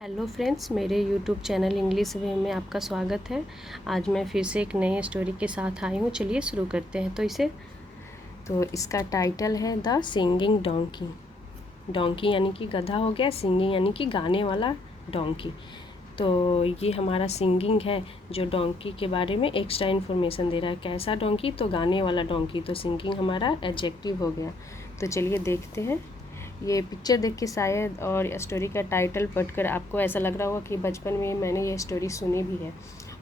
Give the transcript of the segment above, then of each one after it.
Hello friends, मेरे YouTube channel English वे में आपका स्वागत है। आज मैं फिर से एक नई स्टोरी के साथ आई हूँ। चलिए शुरू करते हैं। तो इसका टाइटल है द सिंगिंग डोंकी। डोंकी यानी कि गधा हो गया, सिंगिंग यानी कि गाने वाला डोंकी। तो ये हमारा सिंगिंग है जो डोंकी के बारे में एक्स्ट्रा इन्फॉर्मेशन दे रहा है। कैसा डोंकी? तो गाने वाला डोंकी। तो सिंगिंग हमारा एडजेक्टिव हो गया। तो चलिए देखते हैं। ये पिक्चर देख के शायद और स्टोरी का टाइटल पढ़कर आपको ऐसा लग रहा होगा कि बचपन में मैंने ये स्टोरी सुनी भी है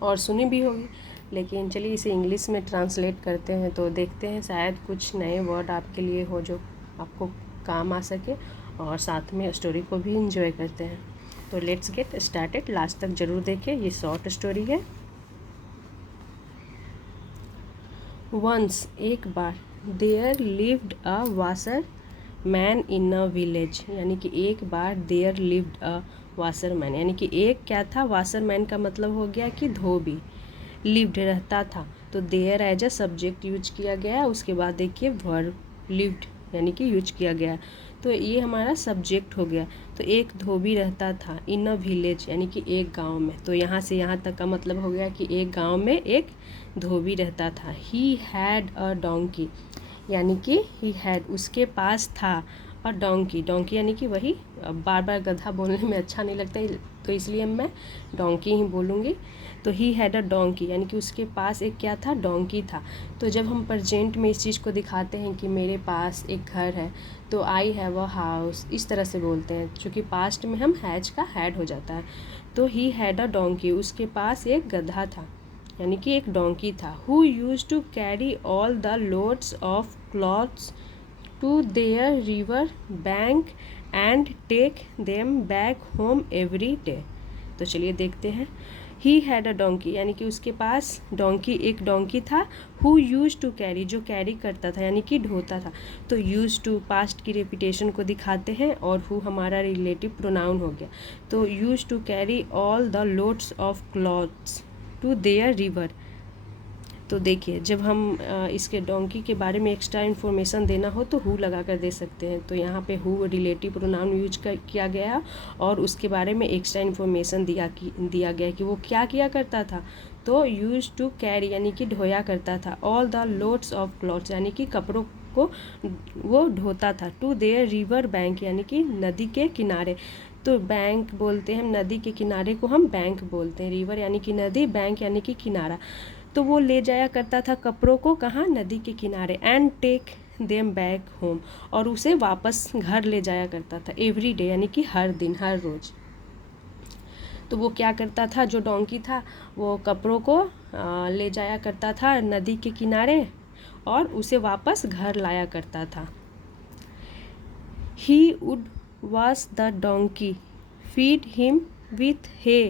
और सुनी भी होगी। लेकिन चलिए इसे इंग्लिश में ट्रांसलेट करते हैं तो देखते हैं शायद कुछ नए वर्ड आपके लिए हो जो आपको काम आ सके, और साथ में स्टोरी को भी इंजॉय करते हैं। तो लेट्स गेट स्टार्टेड। लास्ट तक ज़रूर देखें, ये शॉर्ट स्टोरी है। वंस, एक बार, there lived a washer man in a village. यानी कि एक बार there lived a washer man, यानी कि एक क्या था? वासर मैन का मतलब हो गया कि धोबी। लिव्ड रहता था, तो there as a subject use किया गया। उसके बाद देखिए वर्ब लिव्ड यानी कि यूज किया गया, तो ये हमारा सब्जेक्ट हो गया। तो एक धोबी रहता था इन अ विलेज यानी कि एक गांव में। तो यहाँ से यहाँ तक का मतलब हो गया कि एक गांव में एक धोबी रहता था। ही हैड अ डोंकी, यानी कि ही हैड उसके पास था। और डोंकी, डोंकी यानी कि वही, बार बार गधा बोलने में अच्छा नहीं लगता तो इसलिए मैं डोंकी ही बोलूँगी। तो ही हैड अ डोंकी यानी कि उसके पास एक क्या था? डोंकी था। तो जब हम प्रेजेंट में इस चीज़ को दिखाते हैं कि मेरे पास एक घर है, तो आई हैव अ हाउस, इस तरह से बोलते हैं। चूँकि पास्ट में हम हैज का हैड हो जाता है। तो ही हैड अ डोंकी, उसके पास एक गधा था यानी कि एक डोंकी था। Who use to carry all the loads of clothes to their river bank and take them back home every day. तो चलिए देखते हैं। ही हैड अ डोंकी यानी कि उसके पास डोंकी, एक डोंकी था। हु यूज टू कैरी, जो कैरी करता था यानी कि ढोता था। तो यूज टू पास्ट की रेपिटेशन को दिखाते हैं, और हु हमारा रिलेटिव प्रोनाउन हो गया। तो use to carry all the loads of clothes to their river. तो देखिए, जब हम इसके डोंकी के बारे में एक्स्ट्रा इन्फॉर्मेशन देना हो तो हु लगा कर दे सकते हैं। तो यहाँ पे हु रिलेटिव प्रोनाउन यूज किया गया है, और उसके बारे में एक्स्ट्रा इन्फॉर्मेशन दिया गया कि वो क्या किया करता था। तो यूज टू कैरी यानी कि ढोया करता था। All the loads of clothes यानी कि कपड़ों को वो ढोता था। टू देयर रिवर बैंक यानी कि नदी के किनारे। तो बैंक बोलते हैं नदी के किनारे को, हम बैंक बोलते हैं। रिवर यानी कि नदी, बैंक यानी कि किनारा। तो वो ले जाया करता था कपड़ों को, कहाँ? नदी के किनारे। And take them back home, और उसे वापस घर ले जाया करता था। एवरी डे यानी कि हर दिन, हर रोज़। तो वो क्या करता था? जो डोंकी था वो कपड़ों को ले जाया करता था नदी के किनारे, और उसे वापस घर लाया करता था। He would wash the donkey, feed him with hay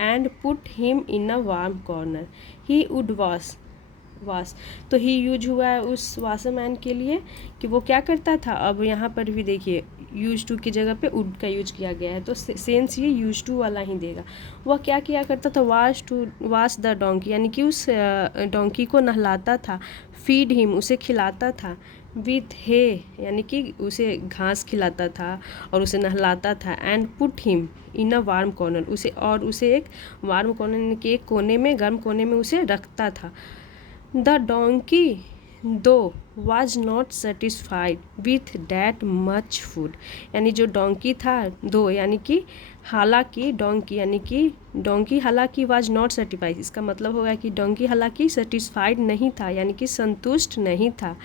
and put him in a warm corner. He would wash, तो ही यूज हुआ है उस वाशरमैन के लिए कि वो क्या करता था। अब यहाँ पर भी देखिए यूज टू की जगह पे वुड का यूज किया गया है, तो सेंस ये यूज टू वाला ही देगा। वह क्या किया करता था? वॉश द डोंकी यानी कि उस डोंकी को नहलाता था। फीड हिम, उसे खिलाता था। विथ हे यानी कि उसे घास खिलाता था और उसे नहलाता था। And put him in a warm corner, उसे एक वार्म कॉर्नर के एक कोने में, गर्म कोने में उसे रखता था। द डोंकी दो was not satisfied with that much food, यानी जो डोंकी था, दो यानी कि हालांकि, डोंकी यानी कि डोंकी हालांकि was not satisfied, इसका मतलब होगा कि डोंकी हालांकि सेटिस्फाइड नहीं था यानी कि संतुष्ट नहीं था।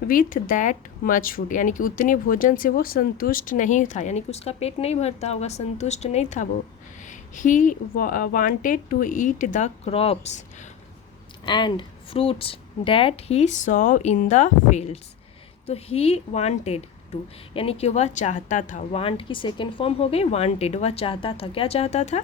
विथ दैट मच फूड यानी कि उतने भोजन से वो संतुष्ट नहीं था, यानी कि उसका पेट नहीं भरता होगा, संतुष्ट नहीं था वो। He wanted to eat the crops and fruits that he saw in the fields. तो ही वांटेड टू यानी कि वह चाहता था। वांट की सेकेंड फॉर्म हो गई वांटेड, वह चाहता था। क्या चाहता था?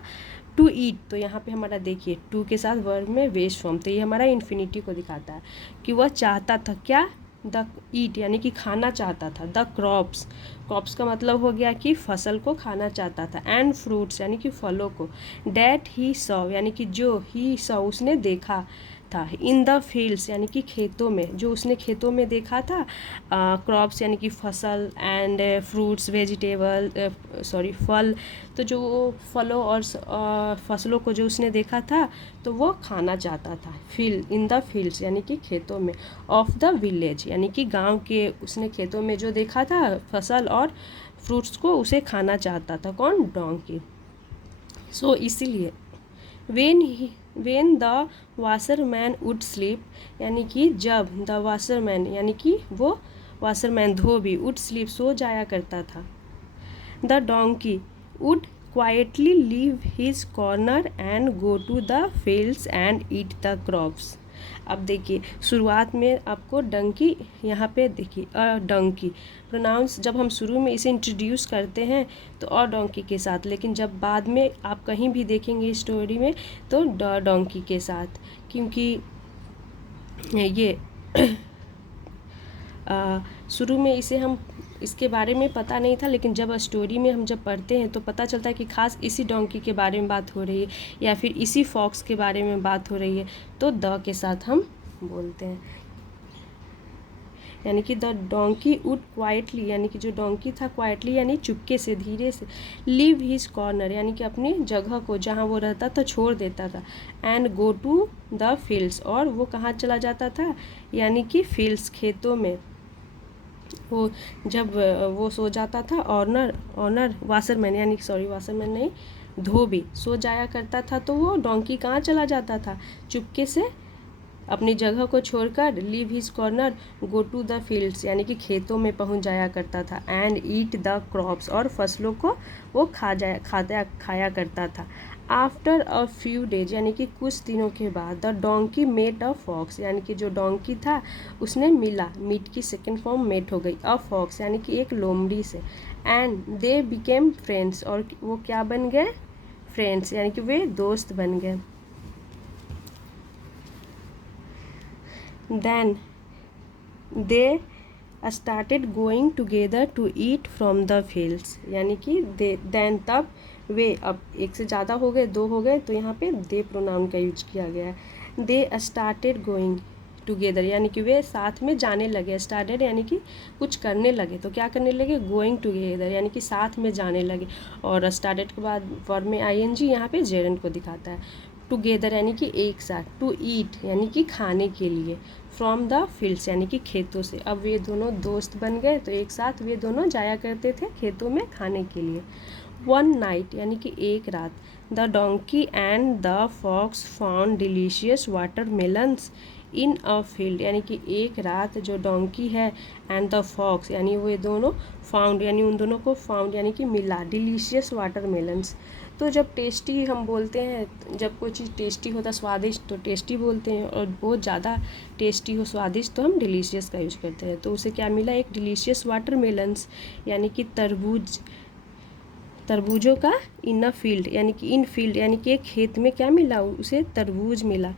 To eat. तो यहाँ पे हमारा देखिए टू के साथ वर्ब में बेस फॉर्म, तो ये हमारा इन्फिनिटी को दिखाता है कि वह चाहता था क्या? द ईट यानी कि खाना चाहता था। द क्रॉप्स, क्रॉप्स का मतलब हो गया कि फसल को खाना चाहता था। एंड फ्रूट्स यानी कि फलों को। डैट ही सॉ यानी कि जो, ही सॉ उसने देखा था इन द फील्ड्स यानी कि खेतों में, जो उसने खेतों में देखा था, क्रॉप्स यानी कि फसल, एंड फ्रूट्स वेजिटेबल फल, तो जो फलों और फसलों को जो उसने देखा था तो वो खाना चाहता था। फील्ड इन द फील्ड्स यानी कि खेतों में, ऑफ द विलेज यानी कि गांव के, उसने खेतों में जो देखा था फसल और फ्रूट्स को उसे खाना चाहता था। कौन? डोंकी। सो इसीलिए when the washerman would sleep यानी कि जब द वाशरमैन यानी कि वो वाशरमैन धोबी वुड स्लीप सो जाया करता था, the donkey would quietly leave his corner and go to the fields and eat the crops. अब देखिए शुरुआत में आपको डंकी, यहाँ पे देखिए अ डंकी प्रोनाउंस, जब हम शुरू में इसे इंट्रोड्यूस करते हैं तो अ डोंकी के साथ, लेकिन जब बाद में आप कहीं भी देखेंगे स्टोरी में तो ड डोंकी के साथ, क्योंकि ये शुरू में इसे हम इसके बारे में पता नहीं था, लेकिन जब स्टोरी में हम जब पढ़ते हैं तो पता चलता है कि खास इसी डोंकी के बारे में बात हो रही है या फिर इसी फॉक्स के बारे में बात हो रही है, तो द के साथ हम बोलते हैं। यानी कि द डोंकी वुड क्वाइटली यानी कि जो डोंकी था क्वाइटली यानी चुपके से, धीरे से, लीव हिज कॉर्नर यानी कि अपनी जगह को जहाँ वो रहता था छोड़ देता था, and go to the fields और वो कहाँ चला जाता था, यानी कि फील्ड्स खेतों में। वो जब वो सो जाता था, ऑनर वाशरमैन यानी वाशरमैन नहीं, धोबी सो जाया करता था, तो वो डोंकी कहाँ चला जाता था, चुपके से अपनी जगह को छोड़कर, leave his corner go to the fields यानी कि खेतों में पहुंच जाया करता था, एंड ईट द क्रॉप्स और फसलों को वो खाया करता था। आफ्टर अ फ्यू डेज यानी कि कुछ दिनों के बाद, the donkey met a fox यानी कि जो डोंकी था उसने मिला, मीट की सेकेंड फॉर्म मेट हो गई, अ फॉक्स यानी कि एक लोमड़ी से, एंड दे बिकेम फ्रेंड्स और वो क्या बन गए, फ्रेंड्स यानी कि वे दोस्त बन गए। Then they started going together to eat from the fields यानी कि then तब वे, अब एक से ज़्यादा हो गए, दो हो गए, तो यहाँ पे दे प्रोनाउन का यूज किया गया है। दे started going together यानी कि वे साथ में जाने लगे, started यानी कि कुछ करने लगे, तो क्या करने लगे, going together यानी कि साथ में जाने लगे, और started के बाद वर्ब में ing यहाँ पे जेरन को दिखाता है। टुगेदर यानी कि एक साथ, टू ईट यानी कि खाने के लिए, फ्रॉम द फील्ड्स यानी कि खेतों से। अब वे दोनों दोस्त बन गए तो एक साथ वे दोनों जाया करते थे खेतों में खाने के लिए। वन नाइट यानी कि एक रात, the donkey and the fox found delicious watermelons in a field यानी कि एक रात जो डोंकी है एंड द फॉक्स यानी वे दोनों, फाउंड यानी उन दोनों को फाउंड यानी कि मिला, डिलीशियस वाटरमेलन्स। तो जब टेस्टी हम बोलते हैं, जब कोई चीज़ टेस्टी होता, स्वादिष्ट, तो टेस्टी बोलते हैं, और बहुत ज़्यादा टेस्टी हो, स्वादिष्ट, तो हम डिलीशियस का यूज करते हैं। तो उसे क्या मिला, एक डिलीशियस वाटरमेलन्स यानी कि तरबूजों का, इन अ फील्ड यानी कि इन फील्ड यानी कि एक खेत में क्या मिला, उसे तरबूज मिला।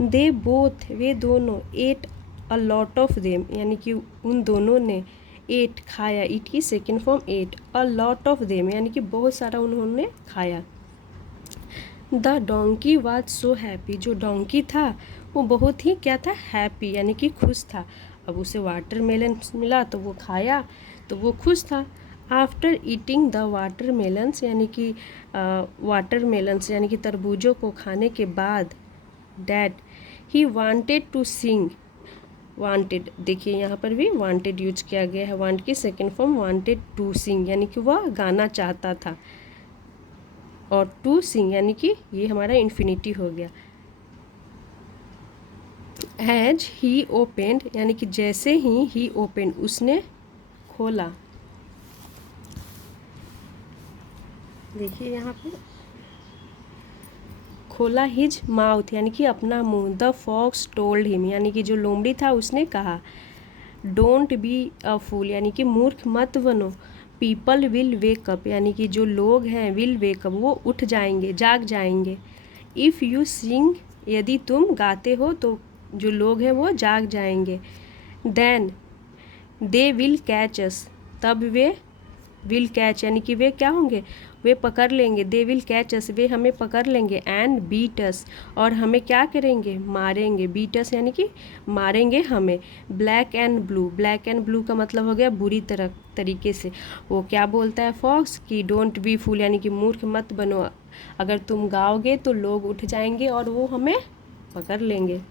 दे बोथ वे दोनों, ate a lot of them यानी कि उन दोनों ने, एट खाया, ईट की second form ate, a lot of them यानी कि बहुत सारा उन्होंने खाया। The donkey was so happy जो डोंकी था वो बहुत ही क्या था, हैप्पी यानी कि खुश था। अब उसे वाटरमेलन मिला तो वो खाया तो वो खुश था। आफ्टर ईटिंग द वाटरमेलन्स यानी कि वाटरमेलन्स यानी कि तरबूजों को खाने के बाद, that he wanted to sing, wanted, देखिए यहाँ पर भी वांटेड यूज किया गया है, वांट की second form wanted to sing यानी कि वह गाना चाहता था, और टू सिंग यानी कि ये हमारा इन्फिनिटी हो गया। एज ही ओपेंड यानी कि जैसे ही ओपेंड उसने खोला, देखिए यहाँ पे खोला, हिज माउथ यानी कि अपना मुंह, द फॉक्स टोल्ड हिम यानी कि जो लोमड़ी था उसने कहा, डोंट बी अ फूल यानी कि मूर्ख मत बनो, पीपल विल वेक अप यानी कि जो लोग हैं, विल वेक अप वो उठ जाएंगे, जाग जाएंगे, इफ़ यू सिंग यदि तुम गाते हो तो जो लोग हैं वो जाग जाएंगे, then they will catch us तब वे विल कैच यानी कि वे क्या होंगे, वे पकड़ लेंगे, दे विल कैच अस, वे हमें पकड़ लेंगे, एंड बीट अस, और हमें क्या करेंगे, मारेंगे, बीट अस यानी कि मारेंगे हमें। Black and blue, black and blue का मतलब हो गया बुरी तरह तरीके से। वो क्या बोलता है फॉक्स कि डोंट बी फूल यानी कि मूर्ख मत बनो, अगर तुम गाओगे तो लोग उठ जाएंगे और वो हमें पकड़ लेंगे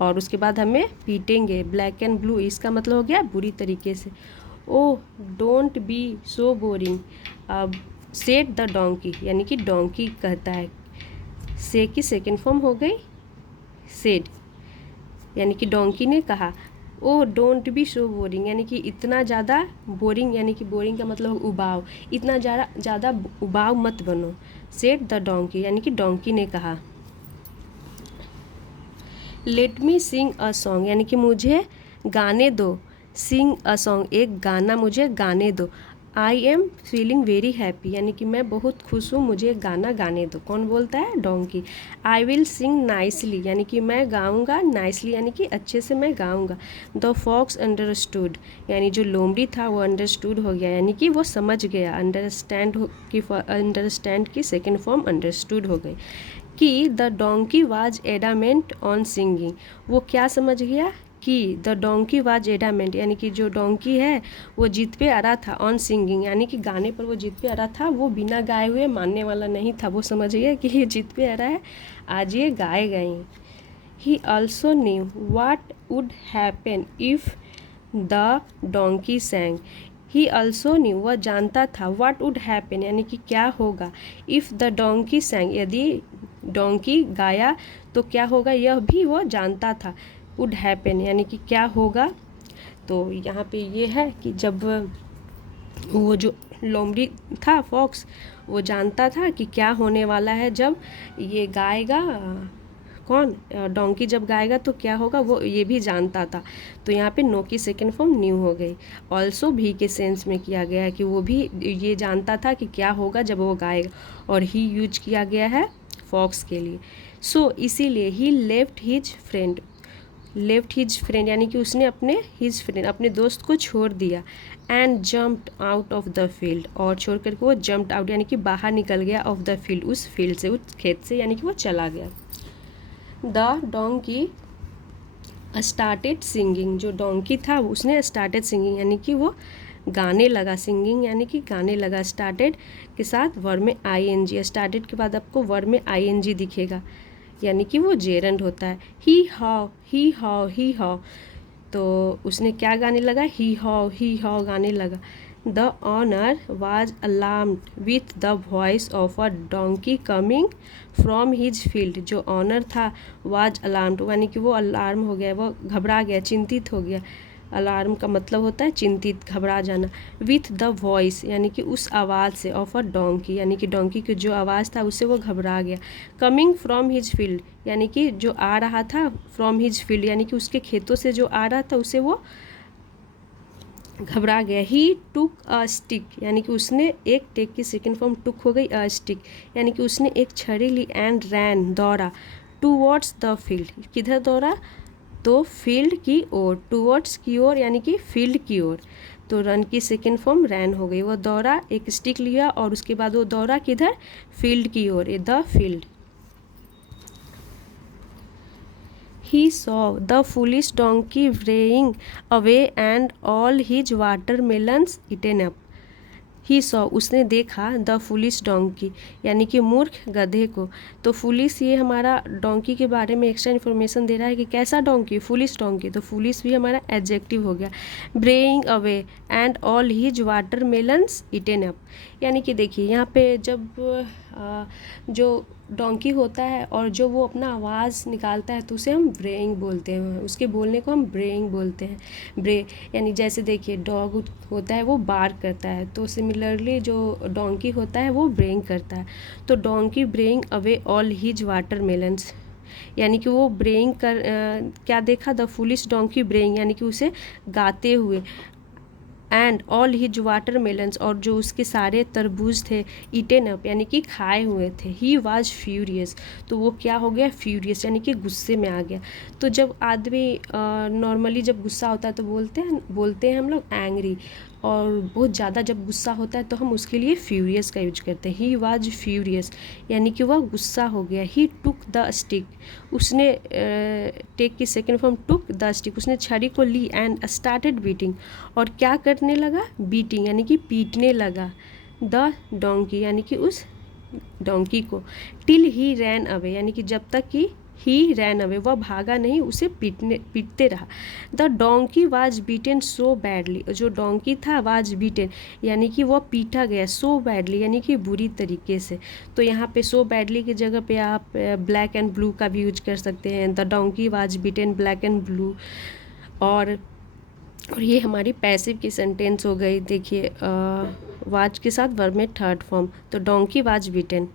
और उसके बाद हमें पीटेंगे। ब्लैक एंड ब्लू इसका मतलब हो गया बुरी तरीके से। Oh don't be so boring, अब सेड द डोंकी यानी कि डोंकी कहता है, से की सेकेंड फॉर्म हो गई सेड यानी कि डोंकी ने कहा। Oh don't be so boring यानी कि इतना ज़्यादा बोरिंग यानी कि बोरिंग का मतलब उबाऊ, इतना ज़्यादा उबाऊ मत बनो। सेड द डोंकी यानी कि डोंकी ने कहा। Let me Singh a song यानी कि मुझे गाने दो, सिंग अ सॉन्ग एक गाना मुझे गाने दो। I am feeling very happy यानी कि मैं बहुत खुश हूँ, मुझे गाना गाने दो। कौन बोलता है, donkey. I will sing nicely यानी कि मैं गाऊँगा, नाइसली यानी कि अच्छे से मैं गाऊँगा। द फॉक्स अंडरस्टूड यानी जो लोमड़ी था वो अंडरस्टूड हो गया यानी कि वो समझ गया। अंडरस्टैंड की सेकेंड फॉर्म अंडरस्टूड हो गई। कि the donkey was adamant on singing, वो क्या समझ गया कि द डोंकी वाज एडामेंट यानी कि जो डोंकी है वो जिद पे अड़ा था, ऑन सिंगिंग यानी कि गाने पर वो जिद पे अड़ा था, वो बिना गाए हुए मानने वाला नहीं था। वो समझ गया कि ये जिद पे अड़ा है, आज ये गाए गए। He also new what would happen if the donkey सैंग, he also new वह जानता था, व्हाट वुड हैपन यानी कि क्या होगा, इफ़ द डोंकी सैंग यदि डोंकी गाया तो क्या होगा, यह भी वो जानता था। वुड हैपन यानी कि क्या होगा। तो यहाँ पे ये है कि जब वो जो लोमड़ी था फॉक्स, वो जानता था कि क्या होने वाला है जब ये गाएगा, कौन, डोंकी जब गाएगा तो क्या होगा, वो ये भी जानता था। तो यहाँ पे नो की सेकेंड फॉर्म न्यू हो गई। ऑल्सो भी के सेंस में किया गया है कि वो भी ये जानता था कि क्या होगा जब वो गाएगा, और ही यूज किया गया है फॉक्स के लिए। सो इसीलिए ही left his friend, left his friend यानी कि उसने अपने दोस्त को छोड़ दिया। And jumped out of the field, और छोड़ करके वो जम्प्ड आउट यानी कि बाहर निकल गया, ऑफ द फील्ड उस फील्ड से, उस खेत से, यानी कि वो चला गया। द डोंकी स्टार्टेड सिंगिंग, जो डोंकी था उसने स्टार्टेड सिंगिंग यानी कि वो गाने लगा, सिंगिंग यानी कि गाने लगा। स्टार्टेड के साथ वर्ब में आईएनजी, स्टार्टेड के बाद आपको वर्ब में आईएनजी दिखेगा यानी कि वो जेरंड होता है। Hee haw hee haw hee haw, तो उसने क्या गाने लगा, ही हाउ गाने लगा। The owner was alarmed with the voice of a donkey coming from his field, जो ऑनर था वाज अलार्म्ड यानी कि वो अलार्म हो गया, वो घबरा गया, चिंतित हो गया। अलार्म का मतलब होता है चिंतित, घबरा जाना। विथ द वॉइस यानी कि उस आवाज़ से, ऑफ अ डोंकी यानी कि डोंकी की जो आवाज़ था उससे वो घबरा गया। कमिंग फ्रॉम हिज फील्ड यानी कि जो आ रहा था, फ्रॉम हिज फील्ड यानी कि उसके खेतों से जो आ रहा था उसे वो घबरा गया। ही टुक अ स्टिक यानी कि उसने एक, टेक की सेकेंड फॉर्म टुक हो गई, अ स्टिक यानी कि उसने एक छड़ी ली। एंड रैन दौड़ा, टूवर्ड्स द फील्ड, किधर दौड़ा, तो फील्ड की ओर, टूवर्ड्स की ओर यानी कि फील्ड की ओर। तो रन की सेकेंड फॉर्म रैन हो गई। वो दौड़ा, एक स्टिक लिया और उसके बाद वो दौड़ा किधर, फील्ड की ओर, the field. He saw the foolish donkey braying away and all his watermelons eaten up. He saw उसने देखा, द फुलिश डोंकी यानी कि मूर्ख गधे को। तो फुलिश ये हमारा डोंकी के बारे में एक्स्ट्रा इन्फॉर्मेशन दे रहा है कि कैसा डोंकी, फुलिश डोंकी, तो फुलिश भी हमारा एडजेक्टिव हो गया। Braying away and all his watermelons eaten up, यानी कि देखिए यहाँ पे जब जो डोंकी होता है और जो वो अपना आवाज़ निकालता है तो उसे हम ब्रेइंग बोलते हैं, उसके बोलने को हम ब्रेइंग बोलते हैं। ब्रे यानी जैसे देखिए डॉग होता है वो बार्क करता है, तो सिमिलरली जो डोंकी होता है वो ब्रेइंग करता है। तो donkey braying away all his watermelons यानी कि वो ब्रेइंग कर क्या देखा, द फुलिश डोंकी ब्रेइंग यानी कि उसे गाते हुए। एंड ऑल हिज वाटरमेलन्स और जो उसके सारे तरबूज थे, ईटेन अप यानी कि खाए हुए थे। ही वाज फ्यूरियस, तो वो क्या हो गया, फ्यूरियस यानी कि गुस्से में आ गया। तो जब आदमी नॉर्मली जब गुस्सा होता है तो बोलते हैं हम लोग एंग्री, और बहुत ज़्यादा जब गुस्सा होता है तो हम उसके लिए फ्यूरियस का यूज करते हैं। ही वाज फ्यूरियस यानी कि वह गुस्सा हो गया। ही टुक द स्टिक, उसने टेक की second form took the stick, उसने छड़ी को ली एंड स्टार्टेड बीटिंग, और क्या करने लगा, बीटिंग यानी कि पीटने लगा, द डोंकी यानी कि उस डोंकी को, टिल ही रैन अवे यानी कि जब तक कि ही रैन अवे, वह भागा नहीं, उसे पीटते रहा। The donkey was beaten so badly, जो डोंकी था वाज बीटेन यानी कि वह पीटा गया, सो बैडली यानी कि बुरी तरीके से। तो यहाँ पे सो बैडली की जगह पे आप ब्लैक एंड ब्लू का भी यूज कर सकते हैं, the donkey was beaten black and blue. और ये हमारी पैसिव की सेंटेंस हो गई। देखिए वाज के साथ वर्ब में थर्ड फॉर्म, तो डोंकी वाज बीटेन।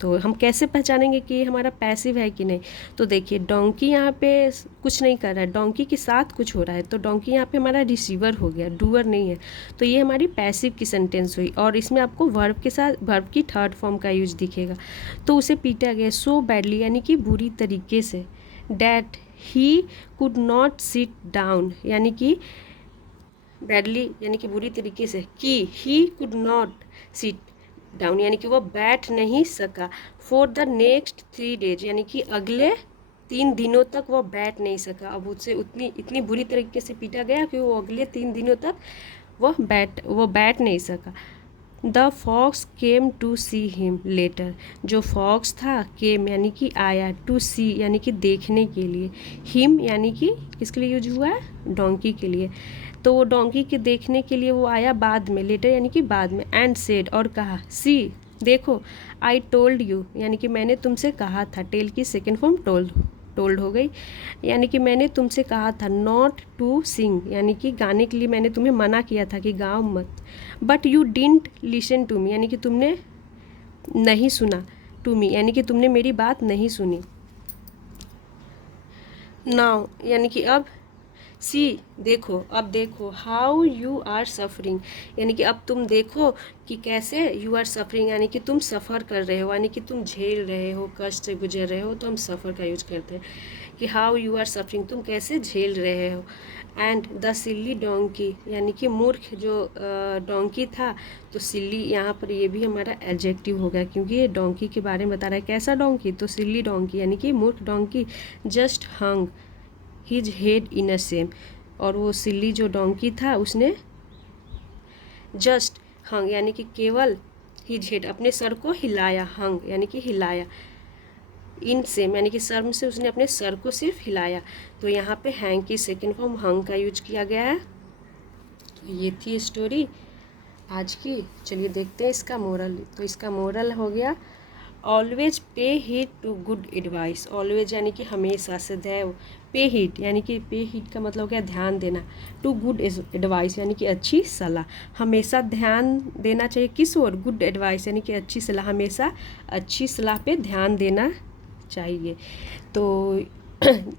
तो हम कैसे पहचानेंगे कि ये हमारा पैसिव है कि नहीं? तो देखिए डोंकी यहाँ पे कुछ नहीं कर रहा है, डोंकी के साथ कुछ हो रहा है, तो डोंकी यहाँ पे हमारा रिसीवर हो गया, डूअर नहीं है। तो ये हमारी पैसिव की सेंटेंस हुई, और इसमें आपको वर्ब के साथ वर्ब की थर्ड फॉर्म का यूज दिखेगा। तो उसे पीटा गया सो बैडली यानी कि बुरी तरीके से, that he could not sit down यानी कि बैडली यानी कि बुरी तरीके से, कि he could not sit down यानी कि वह बैठ नहीं सका, फॉर द नेक्स्ट 3 डेज यानी कि अगले 3 दिनों तक वह बैठ नहीं सका। अब उससे इतनी बुरी तरीके से पीटा गया कि वो अगले 3 दिनों तक वह बैठ नहीं सका। The fox came to see him later, जो फॉक्स था केम यानी कि आया, टू सी यानी कि देखने के लिए, हिम यानी कि किसके लिए यूज हुआ है, डोंकी के लिए। तो वो डोंकी के देखने के लिए वो आया बाद में, लेटर यानी कि बाद में, एंड सेड और कहा, सी देखो, आई टोल्ड यू यानी कि मैंने तुमसे कहा था, टेल की सेकेंड फॉर्म टोल्ड हो गई, यानी कि मैंने तुमसे कहा था, नॉट टू सिंग यानी कि गाने के लिए मैंने तुम्हें मना किया था कि गाओ मत, but you didn't listen to me यानी कि तुमने नहीं सुना, टू मी यानी कि तुमने मेरी बात नहीं सुनी। नाउ यानी कि अब, सी देखो, अब देखो, हाउ यू आर सफरिंग यानी कि अब तुम देखो कि कैसे, यू आर सफरिंग यानी कि तुम सफ़र कर रहे हो, यानी कि तुम झेल रहे हो, कष्ट से गुजर रहे हो, तो हम सफ़र का यूज करते हैं कि हाउ यू आर सफरिंग, तुम कैसे झेल रहे हो। एंड द सिल्ली डोंकी यानी कि मूर्ख जो डोंकी था, तो सिल्ली यहाँ पर ये भी हमारा एडजेक्टिव हो गया, क्योंकि ये डोंकी के बारे में बता रहा है। कैसा डोंकी, तो सिल्ली डोंकी यानी कि मूर्ख donkey, just hung his head in a same, और वो सिल्ली जो डोंकी था उसने जस्ट हंग यानी कि केवल, हिज हेड अपने सर को हिलाया, हंग यानी कि हिलाया, इन सेम यानी कि सर से उसने अपने सर को सिर्फ हिलाया। तो यहाँ पे हैंग की सेकेंड फॉर्म हंग का यूज किया गया है। तो ये थी स्टोरी आज की। चलिए देखते हैं इसका मोरल। तो इसका मोरल हो गया, always pay heed to good advice, always यानी कि हमेशा, सदैव, पे हीड यानी कि पे हीड का मतलब क्या, ध्यान देना, टू गुड एडवाइस यानी कि अच्छी सलाह, हमेशा ध्यान देना चाहिए किस ओर, गुड एडवाइस यानी कि अच्छी सलाह, हमेशा अच्छी सलाह पे ध्यान देना चाहिए। तो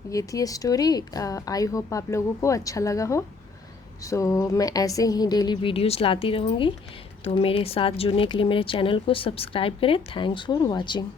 ये थी स्टोरी। आई होप आप लोगों को अच्छा लगा हो। सो मैं ऐसे ही डेली वीडियोज़ लाती रहूँगी, तो मेरे साथ जुड़ने के लिए मेरे चैनल को सब्सक्राइब करें। Thanks for watching.